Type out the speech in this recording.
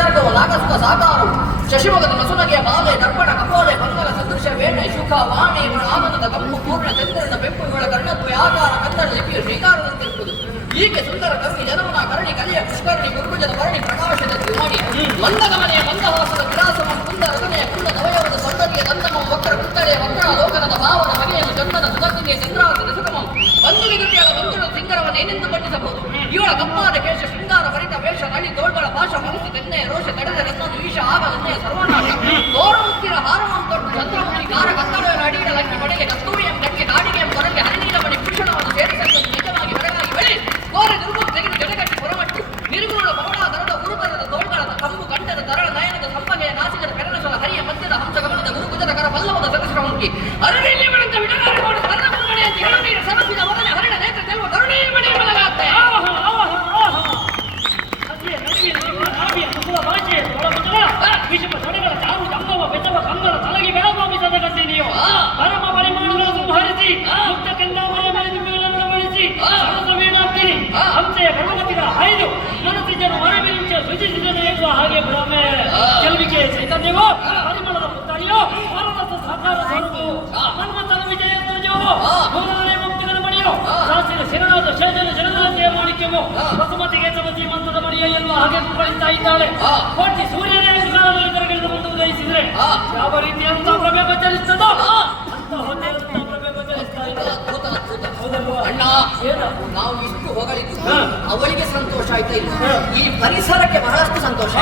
ನಿಸರ್ಗವು ನಾಗಸ್ವ ಸಾಕಾರು. ಶಶಿಮುಖದ ಮಸುನಗೆಯ ಬಾಲೆ ದರ್ಪಣ, ಕಪೋಲೆ ಬಂಗಲ ಸದೃಶ, ವೇಣೆ, ಶುಖ ವಾಣಿ ಇವಳ ಆನಂದದ ಕಪ್ಪು, ಪೂರ್ಣ ಚಂದ್ರನ ಬೆಂಪು ಇವಳ ಕರ್ಣತ್ವ ಆಕಾರ ಕನ್ನಡ ಲಿಪಿಯು ಶ್ರೀಕಾರದಂತಿರುವುದು. ಈಕೆ ಸುಂದರ ಕವಿ ಜನಮನ ಕರಣಿ ಕಲಿಯ ಪುಷ್ಕರಣಿ ಗುರುಭುಜದ ಭರಣಿ ಪ್ರಕಾಶದ ತ್ರಿವಾಣಿ. ಮಂದಗಮನೆಯ ಮಂದಹಾಸದ ವಿಲಾಸಮ ಕುಂದ ರಮನೆಯ ಕುಂದ ನವಯವದ ಸೌಂದರ್ಯ ದಂತಮ ವಕ್ರ ಕುತ್ತಳೆಯ ವಕ್ರ ಲೋಕನದ ಭಾವನ ಬಗೆಯನ್ನು ಚಂದನ ಸುಧರ್ತಿನಿಯ ಚಂದ್ರಾವತದ ಸುಗಮಂ ಬಂಧು ದುರ್ಯದ ಬಂಧುಗಳ ಸಿಂಗರವನ್ನು ಏನೆಂದು ಬಣ್ಣಿಸಬಹುದು ಇವಳ ಕಪ್ಪಾದ ಕೇಶ, ಶೃಂಗಾರ, ಭರಿತ ವೇಷ, ನಳಿ, ತೋಳ್ಗಳ ಪಾಶ ತೆನ್ನೆಯ ರೋಷ ತಡೆದ ರತ್ನದು ಈಶ ಆಗ ನನ್ನೆಯ ಸರ್ವನಾಶ ತೋರಮುತ್ತಿರ ಹಾರಮಂ ತೊಟ್ಟು ಚಂದ್ರಮುಖಿ ಕಾರ ಕತ್ತಳೆಯ ಅಡಿಯ ಬಡೆಗೆ ಕಸ್ತೂರಿಯಂ ಎಂಬಕ್ಕೆ ಕಾಡಿಗೆ ಕೊರಗೆ ಹರಿನೀಲ ಮಣಿ ಭೂಷಣವನ್ನು ಸೇರಿಸಲು ನಿಜವಾಗಿ ಬೆಳಗಾಗಿ ಬೆಳೆ ಕೋರೆ ದುರ್ಗು ತೆಗೆದು ಜಡಗಟ್ಟಿ ಹೊರಮಟ್ಟು, ನಿರ್ಗುಣ ಬಹಳ ದರದ ಗುರುತರದ ತೋಳ್ಗಳದ ಕಂಬು ಕಂಠದ ತರಳ ನಯನದ ಸಂಪಗೆಯ ನಾಸಿಕದ ಕರಣಸಲ ಹರಿಯ ಮಧ್ಯದ ಹಂಸ ಗಮನದ ಗುರುಗುಜದ ಕರ ಸದಸ್ಯ ಮುಖಿ ಅರಳಿಯಲ್ಲಿ ವಿಷಮ ತೊಡೆಗಳ ಚಾರು ಜಂಬವ ಬೆಸವ ಕಂಬಳ ತಲಗಿ ಬೆಳಗಾಮಿಸದ ಗತಿ ನೀವು. ಪರಮ ಪರಿಮಾಣಗಳನ್ನು ಸಂಹರಿಸಿ ಆ. ಮುಕ್ತ ಕಂದಾವರ ಮೇಲೆ ಆ. ಸರಸ ವೀಣಾಗ್ತೀನಿ. ಹಂಸೆಯ ಗಣಪತಿಗಳ ಹೈದು ಮನಸ್ಸಿದ್ದನು ಶುಚಿಸಿದನು ಎನ್ನುವ ಹಾಗೆ ಭ್ರಮೆ. ಚೆಲುವಿಕೆ ಚೈತನ್ಯವೋ ಪರಿಮಳದ ಪುತ್ತಳಿಯೋ ಮರಣದ ಸಾಕಾರ ಸ್ವರೂಪವು ಆ. ಮನ್ಮಥನ ವಿಜಯ ಧ್ವಜವು. ಮೂರನೇ ಮುಕ್ತಿಗಳ ಮಣಿಯೋ ಆ. ಶಿರನಾದ ಶೇಷನ ಶರಣಾಂತಿಯ ಮಾಣಿಕ್ಯವು. ಬಸುಮತಿಗೆ ಸಮತಿ ಮಂತ್ರದ ಮಣಿಯ ಎನ್ನುವ ಹಾಗೆ ಕುಳಿತಾ ಇದ್ದಾಳೆ. ಕೋಟಿ ಸೂರ್ಯನೇ ತೆರೆಗಿಳಿದು ಬಂದು ಉದಯಿಸಿದ್ರೆ. ಯಾವ ರೀತಿಯಂತ ಪ್ರಭೆ ಗೋಚರಿಸ್ತದೋ ಅಂತ ಹೊಟ್ಟೆಯಂತ ಪ್ರಭೆ ಗೋಚರಿಸ್ತಾ ಇದೆ ಹೌದಲ್ವಾ? ಅಣ್ಣ ಏನು? ನಾವು ಇಷ್ಟು ಹೊಗಳಿದ್ದು. ಅವಳಿಗೆ ಸಂತೋಷ ಆಯ್ತಾ ಇಲ್ಲ ಈ ಪರಿಸರಕ್ಕೆ ಬಹಳಷ್ಟು ಸಂತೋಷ